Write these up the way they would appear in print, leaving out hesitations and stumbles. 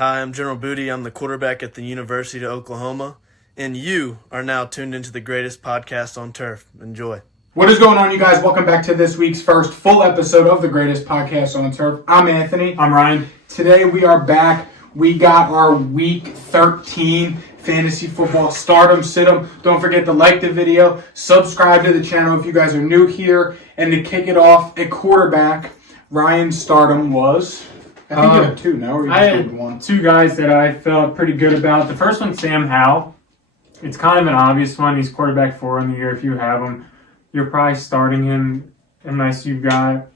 Hi, I'm General Booty. I'm the quarterback at the University of Oklahoma, and you are now tuned into the greatest podcast on turf. Enjoy. What is going on, you guys? Welcome back to this week's first full episode of the greatest podcast on turf. I'm Anthony. I'm Ryan. Today we are back. We got our Week 13 Fantasy Football Stardom Sit-em. Don't forget to like the video, subscribe to the channel if you guys are new here, and to kick it off at quarterback, Ryan's Stardom was... I think you had two now, or you I just had did one? two guys that I felt pretty good about. The first one, Sam Howell. It's kind of an obvious one. He's quarterback 4 in the year. If you have him, you're probably starting him unless you've got,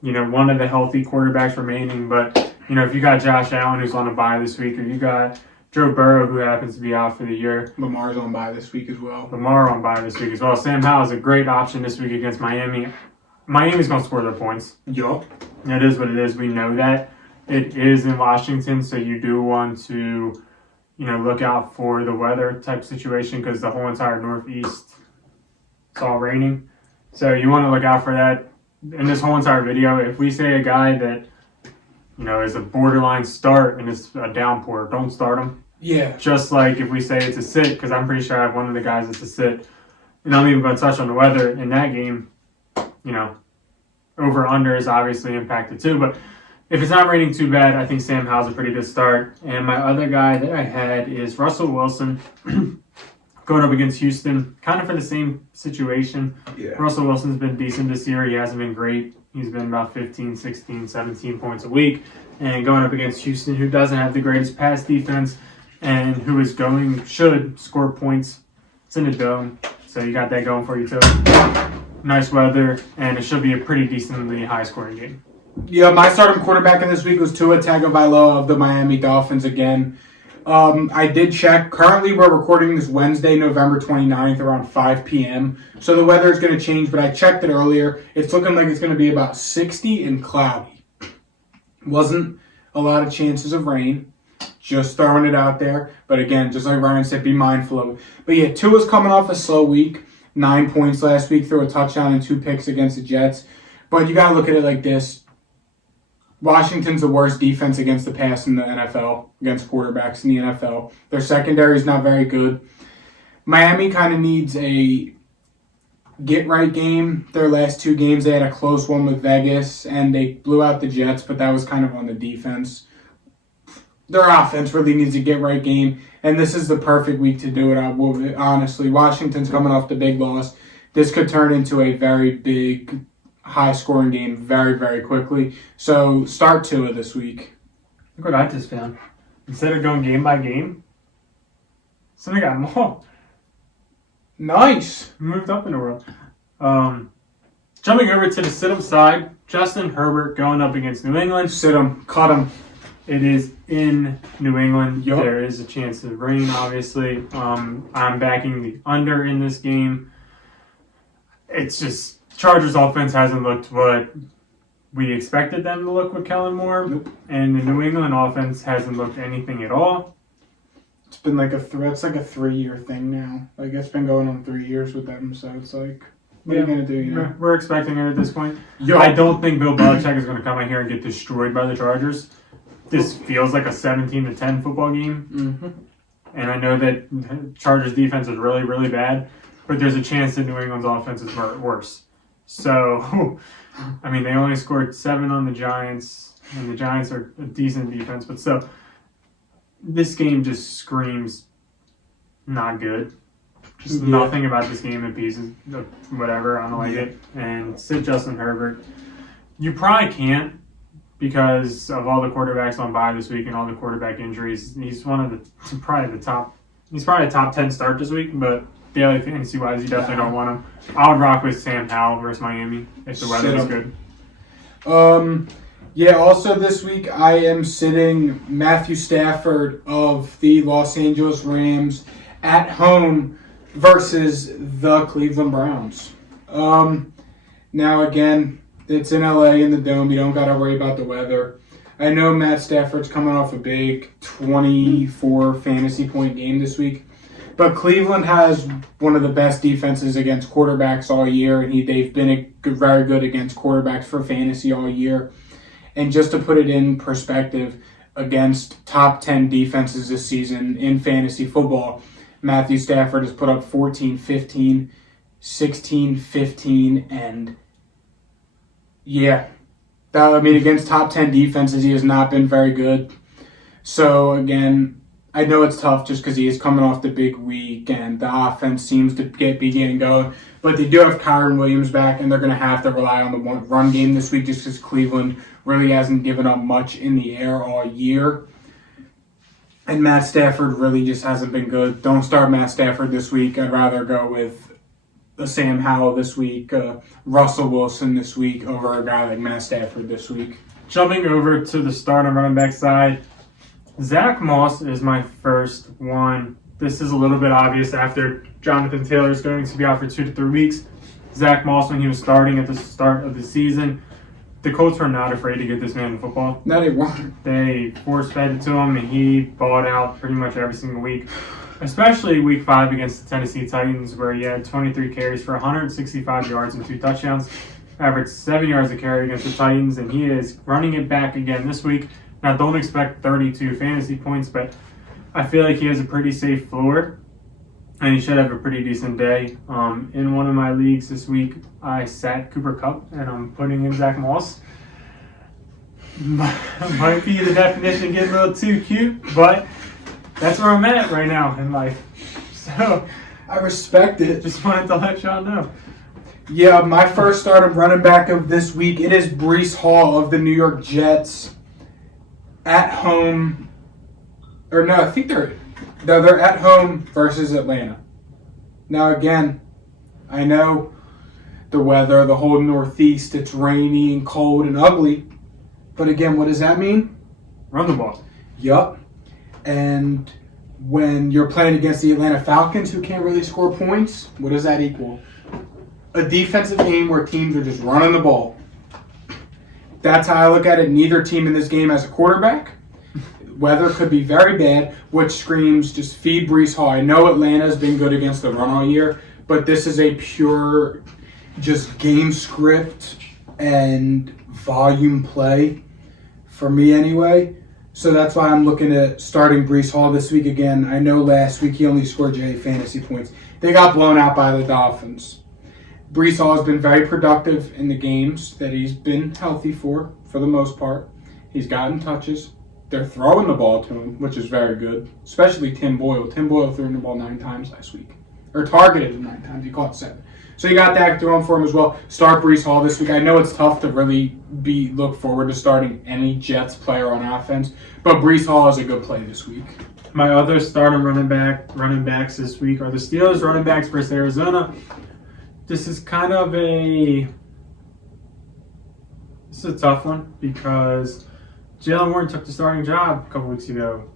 one of the healthy quarterbacks remaining. But, if you got Josh Allen, who's on a bye this week, or you got Joe Burrow, who happens to be out for the year. Lamar's on bye this week as well. Lamar on bye this week as well. Sam Howell is a great option this week against Miami. Miami's going to score their points. Yup. It is what it is. We know that. It is in Washington, so you do want to, look out for the weather type situation because the whole entire Northeast, it's all raining. So you want to look out for that. In this whole entire video, if we say a guy that, is a borderline start and it's a downpour, don't start him. Yeah. Just like if we say it's a sit, because I'm pretty sure I have one of the guys that's a sit. And I'm even going to touch on the weather in that game. Over-under is obviously impacted too. But if it's not raining too bad, I think Sam Howell's a pretty good start. And my other guy that I had is Russell Wilson going up against Houston, kind of for the same situation. Yeah. Russell Wilson's been decent this year. He hasn't been great. He's been about 15, 16, 17 points a week. And going up against Houston, who doesn't have the greatest pass defense and who should score points. It's in the dome, so you got that going for you too. Nice weather, and it should be a pretty decently high-scoring game. Yeah, my starting quarterback in this week was Tua Tagovailoa of the Miami Dolphins again. I did check. Currently, we're recording this Wednesday, November 29th, around 5 p.m. So the weather is going to change, but I checked it earlier. It's looking like it's going to be about 60 and cloudy. Wasn't a lot of chances of rain. Just throwing it out there. But again, just like Ryan said, be mindful of it. But yeah, Tua's coming off a slow week. 9 points last week, threw a touchdown and 2 picks against the Jets. But you got to look at it like this. Washington's the worst defense against the pass in the NFL, against quarterbacks in the NFL. Their secondary is not very good. Miami kind of needs a get-right game. Their last 2 games, they had a close one with Vegas, and they blew out the Jets, but that was kind of on the defense. Their offense really needs a get-right game, and this is the perfect week to do it, honestly. Washington's coming off the big loss. This could turn into a very big, high-scoring game very, very quickly. So, start Tua this week. Look what I just found. Instead of going game by game, somebody got more. Nice. Moved up in the world. Jumping over to the sit-em side, Justin Herbert going up against New England. Sit him. Cut him. It is in New England. Yep. There is a chance of rain, obviously. I'm backing the under in this game. It's just Chargers offense hasn't looked what we expected them to look with Kellen Moore. Nope. And the New England offense hasn't looked anything at all. It's been like it's like a 3-year thing now. Like, it's been going on 3 years with them, so it's like, what are you going to do, We're expecting it at this point. Yo. I don't think Bill Belichick is going to come out here and get destroyed by the Chargers. This feels like a 17-10 football game. Mm-hmm. And I know that Chargers defense is really, really bad, but there's a chance that New England's offense is worse. So, I mean, they only scored 7 on the Giants, and the Giants are a decent defense, but still, this game just screams not good. Just nothing about this game appeases whatever. I don't like it. And sit Justin Herbert. You probably can't, because of all the quarterbacks on bye this week and all the quarterback injuries. He's probably a top 10 start this week, but daily fantasy wise, you definitely don't want him. I would rock with Sam Howell versus Miami if the weather is good. Yeah, also this week I am sitting Matthew Stafford of the Los Angeles Rams at home versus the Cleveland Browns. Now again, it's in LA in the Dome. You don't got to worry about the weather. I know Matt Stafford's coming off a big 24 fantasy point game this week. But Cleveland has one of the best defenses against quarterbacks all year, and they've been very good against quarterbacks for fantasy all year. And just to put it in perspective, against top 10 defenses this season in fantasy football. Matthew Stafford has put up 14-15, 16-15, and against top 10 defenses, he has not been very good. So, again, I know it's tough just because he is coming off the big week and the offense seems to be getting going. But they do have Kyron Williams back, and they're going to have to rely on the run game this week just because Cleveland really hasn't given up much in the air all year. And Matt Stafford really just hasn't been good. Don't start Matt Stafford this week. I'd rather go with Sam Howell this week, Russell Wilson this week over a guy like Matt Stafford this week. Jumping over to the start on running back side, Zach Moss is my first one. This is a little bit obvious after Jonathan Taylor is going to be out for 2 to 3 weeks. Zach Moss, when he was starting at the start of the season, the Colts were not afraid to get this man in football. No, they weren't. They force-fed it to him, and he balled out pretty much every single week, especially Week 5 against the Tennessee Titans, where he had 23 carries for 165 yards and 2 touchdowns, averaged 7 yards a carry against the Titans, and he is running it back again this week. Now, don't expect 32 fantasy points, but I feel like he has a pretty safe floor, and he should have a pretty decent day. In one of my leagues this week, I sat Cooper Kupp, and I'm putting in Zach Moss. Might be the definition of getting a little too cute, but that's where I'm at right now in life. So I respect it. Just wanted to let y'all know. Yeah, my first start of running back of this week, it is Breece Hall of the New York Jets at home. Or no, I think they're at home versus Atlanta. Now again, I know the weather, the whole Northeast, it's rainy and cold and ugly. But again, what does that mean? Run the ball. Yup. And when you're playing against the Atlanta Falcons, who can't really score points, what does that equal? A defensive game where teams are just running the ball. That's how I look at it. Neither team in this game has a quarterback. Weather could be very bad, which screams just feed Breece Hall. I know Atlanta's been good against the run all year, but this is a pure just game script and volume play for me anyway. So that's why I'm looking at starting Breece Hall this week again. I know last week he only scored 8 fantasy points. They got blown out by the Dolphins. Breece Hall has been very productive in the games that he's been healthy for the most part. He's gotten touches. They're throwing the ball to him, which is very good, especially Tim Boyle. Tim Boyle threw him the ball 9 times last week, or targeted him 9 times. He caught 7. So you got that throwing for him as well. Start Breece Hall this week. I know it's tough to really look forward to starting any Jets player on offense, but Breece Hall is a good play this week. My other starting running backs this week are the Steelers running backs versus Arizona. This is kind of a tough one because Jalen Warren took the starting job a couple weeks ago.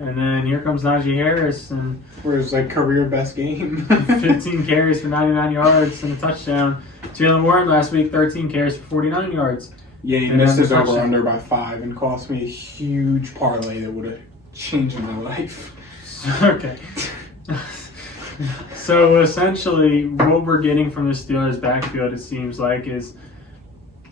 And then here comes Najee Harris and for his career best game. 15 carries for 99 yards and a touchdown. Jalen Warren last week, 13 carries for 49 yards. Yeah, he missed his over-under by 5 and cost me a huge parlay that would have changed my life. Okay. So essentially, what we're getting from the Steelers' backfield, it seems like, is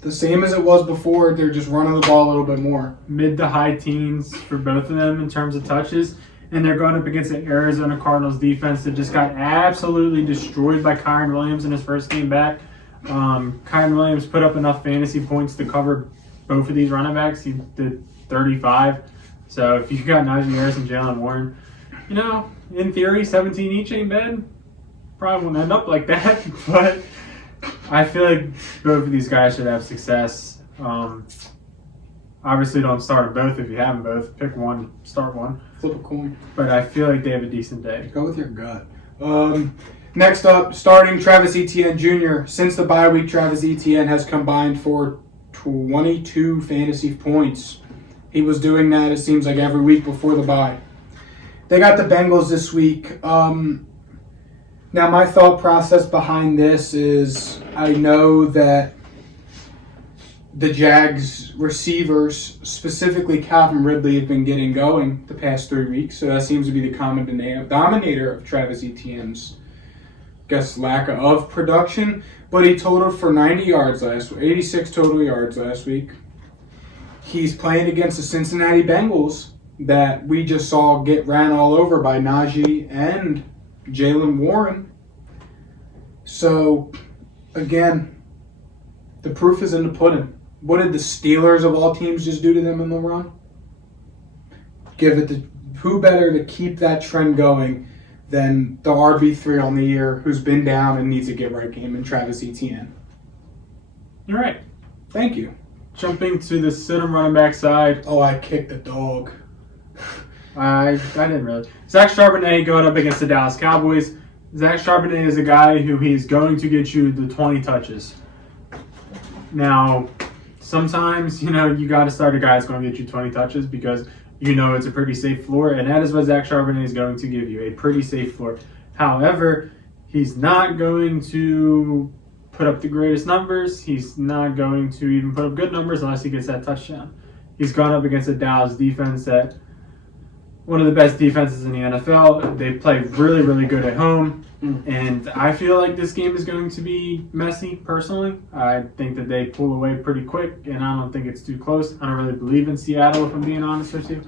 the same as it was before. They're just running the ball a little bit more. Mid to high teens for both of them in terms of touches. And they're going up against the Arizona Cardinals defense that just got absolutely destroyed by Kyron Williams in his first game back. Kyron Williams put up enough fantasy points to cover both of these running backs. He did 35. So if you got Najee Harris and Jalen Warren, in theory, 17 each ain't bad. Probably won't end up like that, but I feel like both of these guys should have success. Obviously, don't start them both if you have them both. Pick one, start one. Flip a coin. But I feel like they have a decent day. Go with your gut. Next up, starting Travis Etienne Jr. Since the bye week, Travis Etienne has combined for 22 fantasy points. He was doing that, it seems like, every week before the bye. They got the Bengals this week. Now, my thought process behind this is I know that the Jags receivers, specifically Calvin Ridley, have been getting going the past 3 weeks. So that seems to be the common denominator of Travis Etienne's, lack of production. But he totaled for 90 yards last week, 86 total yards last week. he's playing against the Cincinnati Bengals that we just saw get ran all over by Najee and Jalen Warren. So, again, the proof is in the pudding. What did the Steelers of all teams just do to them in the run? Give it to who better to keep that trend going than the RB3 on the year who's been down and needs a get-right game in Travis Etienne. You're right. Thank you. Jumping to the sit-em running back side. Oh, I kicked the dog. I didn't really. Zach Charbonnet going up against the Dallas Cowboys. Zach Charbonnet is a guy who he's going to get you the 20 touches. Now, sometimes, you got to start a guy that's going to get you 20 touches because it's a pretty safe floor, and that is what Zach Charbonnet is going to give you, a pretty safe floor. However, he's not going to put up the greatest numbers. He's not going to even put up good numbers unless he gets that touchdown. He's gone up against a Dallas defense that one of the best defenses in the NFL. They play really, really good at home. And I feel like this game is going to be messy, personally. I think that they pull away pretty quick, and I don't think it's too close. I don't really believe in Seattle, if I'm being honest with you.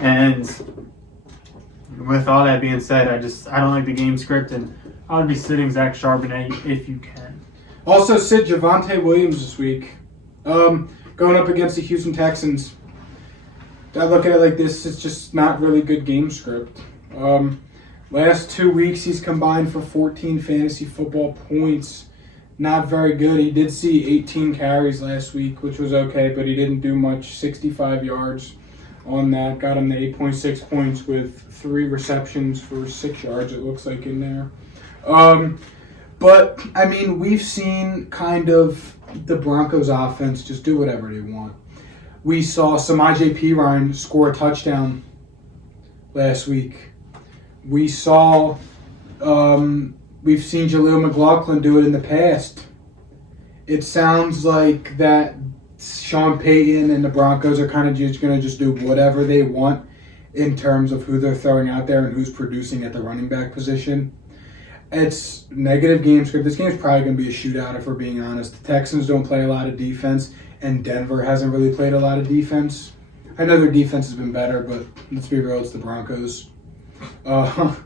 And with all that being said, I don't like the game script, and I would be sitting Zach Charbonnet if you can. Also, sit Javonte Williams this week. Going up against the Houston Texans. I look at it like this, it's just not really good game script. Last 2 weeks, he's combined for 14 fantasy football points. Not very good. He did see 18 carries last week, which was okay, but he didn't do much. 65 yards on that. Got him to 8.6 points with 3 receptions for 6 yards, it looks like, in there. But, we've seen kind of the Broncos offense just do whatever they want. We saw Samaje Perine score a touchdown last week. We've seen Jaleel McLaughlin do it in the past. It sounds like that Sean Payton and the Broncos are kind of just going to just do whatever they want in terms of who they're throwing out there and who's producing at the running back position. It's negative game script. This game's probably going to be a shootout if we're being honest. The Texans don't play a lot of defense, and Denver hasn't really played a lot of defense. I know their defense has been better, but let's be real, it's the Broncos. I'm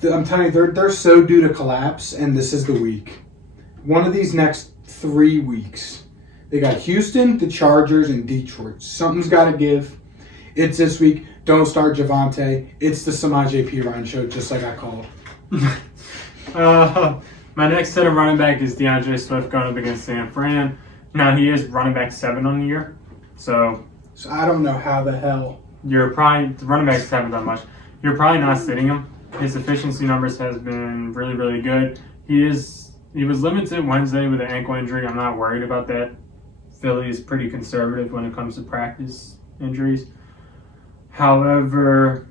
telling you, they're so due to collapse, and this is the week. One of these next 3 weeks. They got Houston, the Chargers, and Detroit. Something's got to give. It's this week. Don't start Javonte. It's the Samaje Perine show, just like I called. My next set of running back is DeAndre Swift going up against San Fran. Now, he is running back 7 on the year. So I don't know how the hell. The running backs haven't done much. You're probably not sitting him. His efficiency numbers has been really, really good. He was limited Wednesday with an ankle injury. I'm not worried about that. Philly is pretty conservative when it comes to practice injuries. However,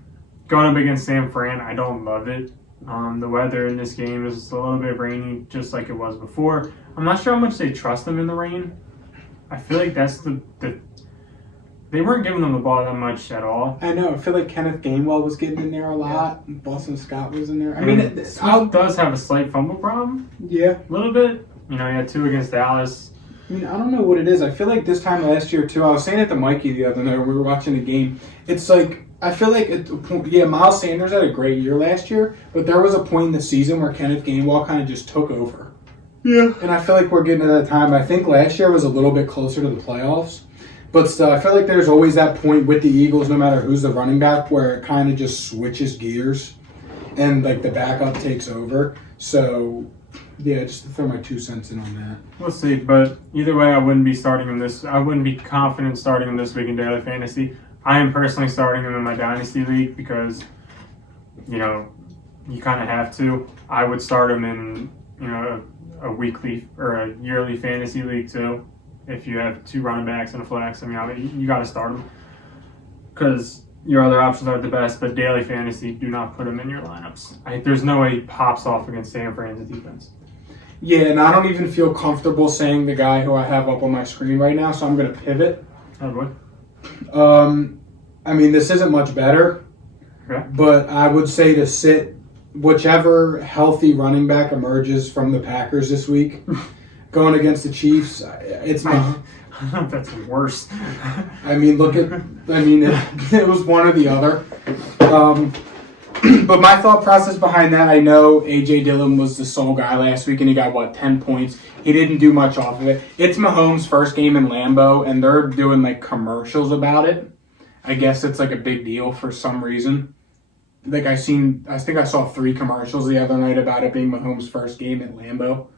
going up against San Fran, I don't love it. The weather in this game is a little bit rainy, just like it was before. I'm not sure how much they trust him in the rain. I feel like that's they weren't giving them the ball that much at all. I know. I feel like Kenneth Gainwell was getting in there a lot. Yeah. Boston Scott was in there. Swift does have a slight fumble problem. Yeah. A little bit. He had 2 against Dallas. I don't know what it is. I feel like this time last year, too, I was saying it to Mikey the other night when we were watching the game. It's like, I feel like, Miles Sanders had a great year last year, but there was a point in the season where Kenneth Gainwell kind of just took over. Yeah. And I feel like we're getting to that time. I think last year was a little bit closer to the playoffs. But still, I feel like there's always that point with the Eagles, no matter who's the running back, where it kind of just switches gears and, the backup takes over. So, yeah, just to throw my 2 cents in on that. We'll see. But either way, I wouldn't be starting him I wouldn't be confident starting him this week in Daily Fantasy. I am personally starting him in my Dynasty League because, you kind of have to. I would start him in, a weekly or a yearly fantasy league too. If you have 2 running backs and a flex, you got to start them because your other options aren't the best. But daily fantasy, do not put them in your lineups. There's no way he pops off against San Fran's defense. Yeah, and I don't even feel comfortable saying the guy who I have up on my screen right now, so I'm going to pivot. Oh, boy. This isn't much better, okay, but I would say to sit whichever healthy running back emerges from the Packers this week. Going against the Chiefs, it's my... I don't know if that's worse. I mean, it was one or the other. But my thought process behind that, I know A.J. Dillon was the sole guy last week, and he got, 10 points. He didn't do much off of it. It's Mahomes' first game in Lambeau, and they're doing, commercials about it. I guess it's, a big deal for some reason. I think I saw 3 commercials the other night about it being Mahomes' first game at Lambeau.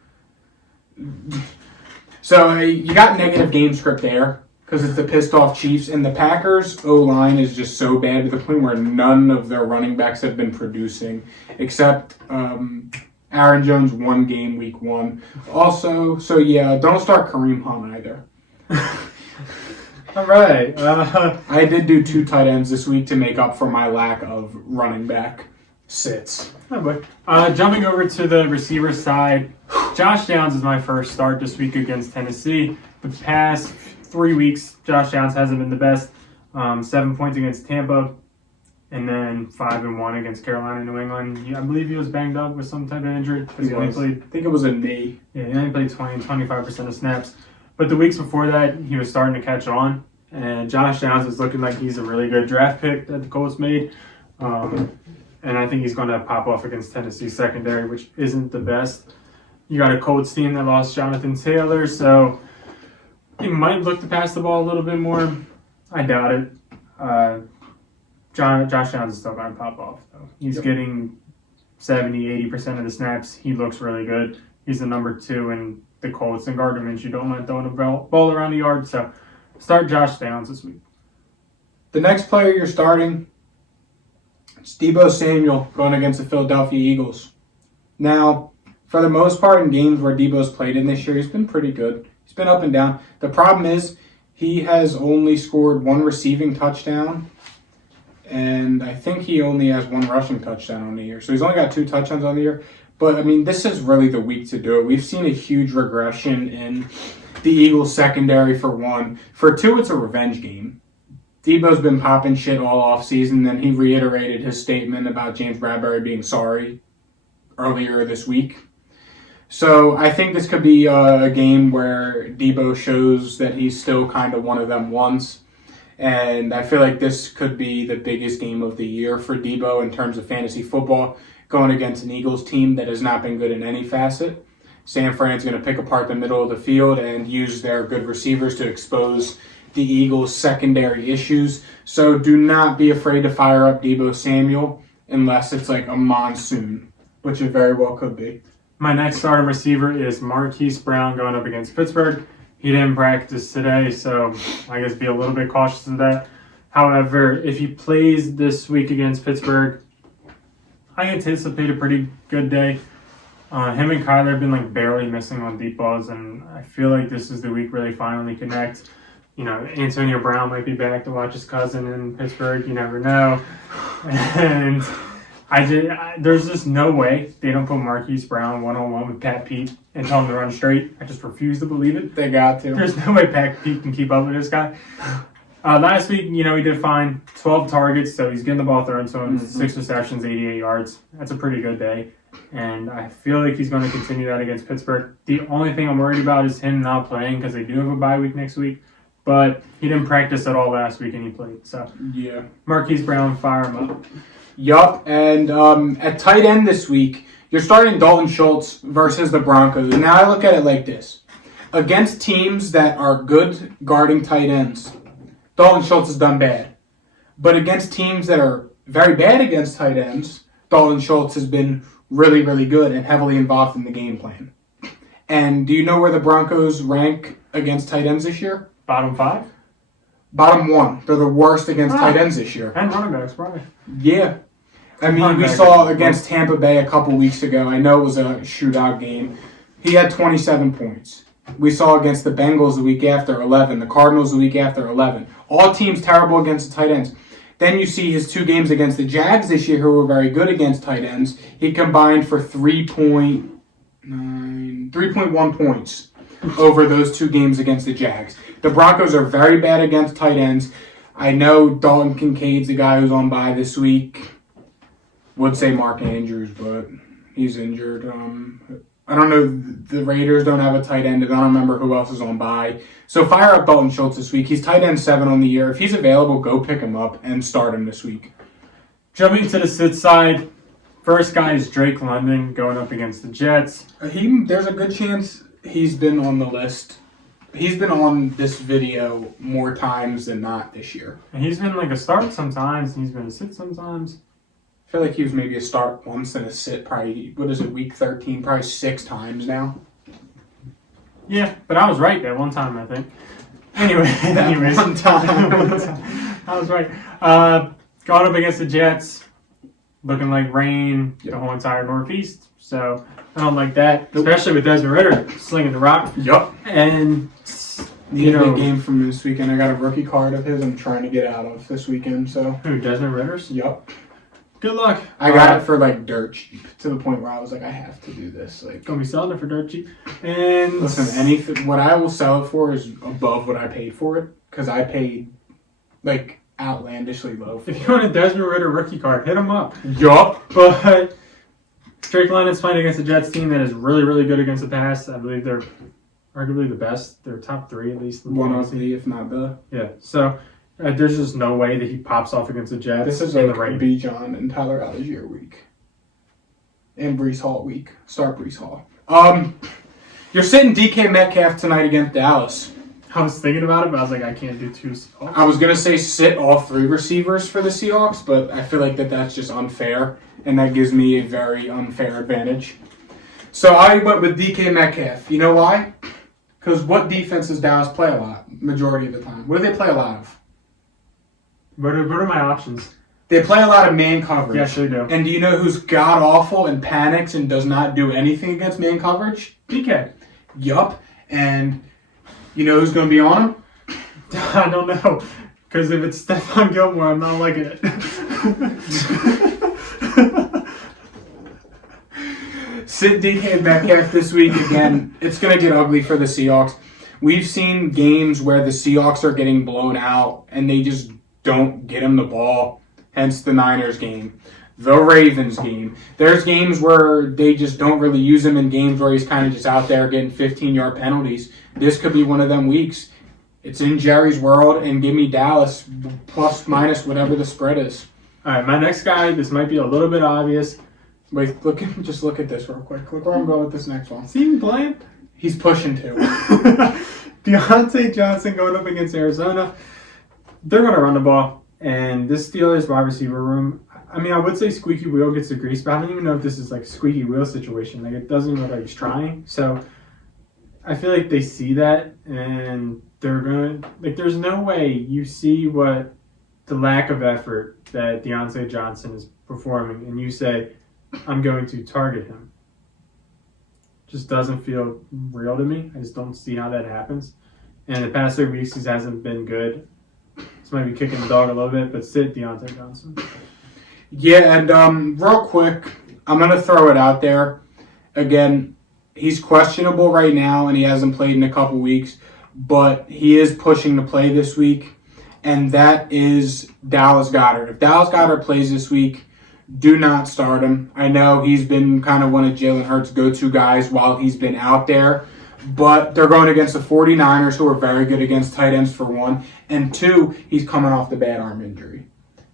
So, you got negative game script there. Because it's the pissed off Chiefs, and the Packers' O-line is just so bad to the point where none of their running backs have been producing, except Aaron Jones one game week 1. Also, don't start Kareem Hunt either. All right. I did do 2 tight ends this week to make up for my lack of running back sits. Oh boy. Jumping over to the receiver side, Josh Downs is my first start this week against Tennessee. The past 3 weeks, Josh Downs hasn't been the best. 7 points against Tampa, and then 5-1 against Carolina and New England. I believe he was banged up with some type of injury. I think it was a knee. Yeah, he only played 25% of snaps. But the weeks before that, he was starting to catch on. And Josh Downs is looking like he's a really good draft pick that the Colts made. And I think he's going to pop off against Tennessee secondary, which isn't the best. You got a Colts team that lost Jonathan Taylor, so he might look to pass the ball a little bit more. I doubt it. Josh Downs is still going to pop off, though. He's getting 70-80% of the snaps. He looks really good. He's the number 2 in the Colts, and Gardner Minshew don't mind throwing the ball around the yard. So start Josh Downs this week. The next player you're starting is Deebo Samuel going against the Philadelphia Eagles. Now, for the most part in games where Deebo's played in this year, he's been pretty good. He's been up and down. The problem is he has only scored 1 receiving touchdown, and I think he only has 1 rushing touchdown on the year. So he's only got 2 touchdowns on the year. But, this is really the week to do it. We've seen a huge regression in the Eagles secondary for 1. For 2, it's a revenge game. Deebo's been popping shit all offseason, then he reiterated his statement about James Bradbury being sorry earlier this week. So I think this could be a game where Deebo shows that he's still kind of one of them ones. And I feel like this could be the biggest game of the year for Deebo in terms of fantasy football, going against an Eagles team that has not been good in any facet. San Fran's going to pick apart the middle of the field and use their good receivers to expose the Eagles' secondary issues. So do not be afraid to fire up Deebo Samuel unless it's like a monsoon, which it very well could be. My next starting receiver is Marquise Brown going up against Pittsburgh. He didn't practice today, so I guess be a little bit cautious of that. However, if he plays this week against Pittsburgh, I anticipate a pretty good day. Him and Kyler have been barely missing on deep balls, and I feel like this is the week where they finally connect. Antonio Brown might be back to watch his cousin in Pittsburgh. You never know. And there's just no way they don't put Marquise Brown one-on-one with Pat Pete and tell him to run straight. I just refuse to believe it. They got to. There's no way Pat Pete can keep up with this guy. Last week, he did fine. 12 targets, so he's getting the ball thrown to him. 6 receptions, 88 yards. That's a pretty good day. And I feel like he's going to continue that against Pittsburgh. The only thing I'm worried about is him not playing because they do have a bye week next week. But he didn't practice at all last week and he played. So, yeah. Marquise Brown, fire him up. Yup, and at tight end this week, you're starting Dalton Schultz versus the Broncos. And now I look at it like this. Against teams that are good guarding tight ends, Dalton Schultz has done bad. But against teams that are very bad against tight ends, Dalton Schultz has been really, really good and heavily involved in the game plan. And do you know where the Broncos rank against tight ends this year? Bottom 5? Bottom 1. They're the worst against tight ends this year. And running backs, probably. Yeah. We saw against Tampa Bay a couple weeks ago. I know it was a shootout game. He had 27 points. We saw against the Bengals the week after 11. The Cardinals the week after 11. All teams terrible against the tight ends. Then you see his 2 games against the Jags this year, who were very good against tight ends. He combined for 3.1 points over those 2 games against the Jags. The Broncos are very bad against tight ends. I know Dalton Kincaid's the guy who's on bye this week. Would say Mark Andrews, but he's injured. I don't know. The Raiders don't have a tight end, and I don't remember who else is on bye. So fire up Dalton Schultz this week. He's tight end 7 on the year. If he's available, go pick him up and start him this week. Jumping to the sit side, first guy is Drake London going up against the Jets. There's a good chance he's been on the list. He's been on this video more times than not this year. And he's been like a start sometimes, and he's been a sit sometimes. I feel like he was maybe a start once and a sit probably, week 13, probably 6 times now. Yeah, but I was right that one time, I think. Anyways. One time. I was right. Going up against the Jets, looking like rain the whole entire Northeast. So I don't like that, especially with Desmond Ritter slinging the rock. Yup. And, Need a big game from this weekend. I got a rookie card of his I'm trying to get out of this weekend. So Who, Desmond Ritter's? Yup. Good luck. I got it for like dirt cheap to the point where I was like, I have to do this. Like, Gonna be selling it for dirt cheap. And listen, anything what I will sell it for is above what I paid for it because I paid like outlandishly low. For if you want a Desmond Ritter rookie card, hit him up. Yup. But Drake London's playing against a Jets team that is really, really good against the pass. I believe they're arguably the best. They're top 3 at least. One of the, if not the. Yeah. So there's just no way that he pops off against the Jets. This is in like the rain. Bijan and Tyler Algier week. And Brees Hall week. Start Brees Hall. You're sitting DK Metcalf tonight against Dallas. I was thinking about it, but I was like, I can't do 2 Seahawks. I was going to say sit all 3 receivers for the Seahawks, but I feel like that's just unfair, and that gives me a very unfair advantage. So I went with DK Metcalf. You know why? Because what defense does Dallas play a lot, majority of the time? What do they play a lot of? What are my options? They play a lot of man coverage. Yes, they do. And do you know who's god-awful and panics and does not do anything against man coverage? DK. Yup. And you know who's going to be on him? I don't know. Because if it's Stephon Gilmore, I'm not liking it. Sit DK Metcalf this week again. It's going to get ugly for the Seahawks. We've seen games where the Seahawks are getting blown out and they just don't get him the ball. Hence the Niners game. The Ravens game. There's games where they just don't really use him in games where he's kind of just out there getting 15-yard penalties. This could be one of them weeks. It's in Jerry's world, and give me Dallas plus minus whatever the spread is. All right, my next guy, this might be a little bit obvious. Wait, just look at this real quick. Look where I'm going with this next one. Is he even playing? He's pushing to. Deontay Johnson going up against Arizona. They're going to run the ball, and this Steelers wide receiver room, I mean, I would say squeaky wheel gets the grease, but I don't even know if this is like a squeaky wheel situation. Like, it doesn't even look like he's trying. So I feel like they see that, and they're going to, like, there's no way you see what the lack of effort that Deontay Johnson is performing, and you say, I'm going to target him. Just doesn't feel real to me. I just don't see how that happens. And the past 3 weeks, he hasn't been good. This might be kicking the dog a little bit, but sit Deontay Johnson. Yeah, and real quick, I'm going to throw it out there. Again, he's questionable right now, and he hasn't played in a couple weeks, but he is pushing to play this week, and that is Dallas Goedert. If Dallas Goedert plays this week, do not start him. I know he's been kind of one of Jalen Hurts' go-to guys while he's been out there, but they're going against the 49ers, who are very good against tight ends, for one, and two, he's coming off the bad arm injury.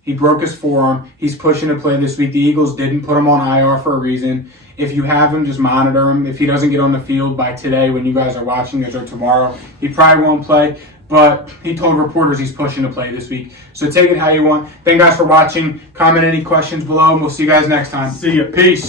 He broke his forearm. He's pushing to play this week. The Eagles didn't put him on IR for a reason. If you have him, just monitor him. If he doesn't get on the field by today when you guys are watching this or tomorrow, he probably won't play. But he told reporters he's pushing to play this week. So take it how you want. Thank you guys for watching. Comment any questions below, and we'll see you guys next time. See ya. Peace.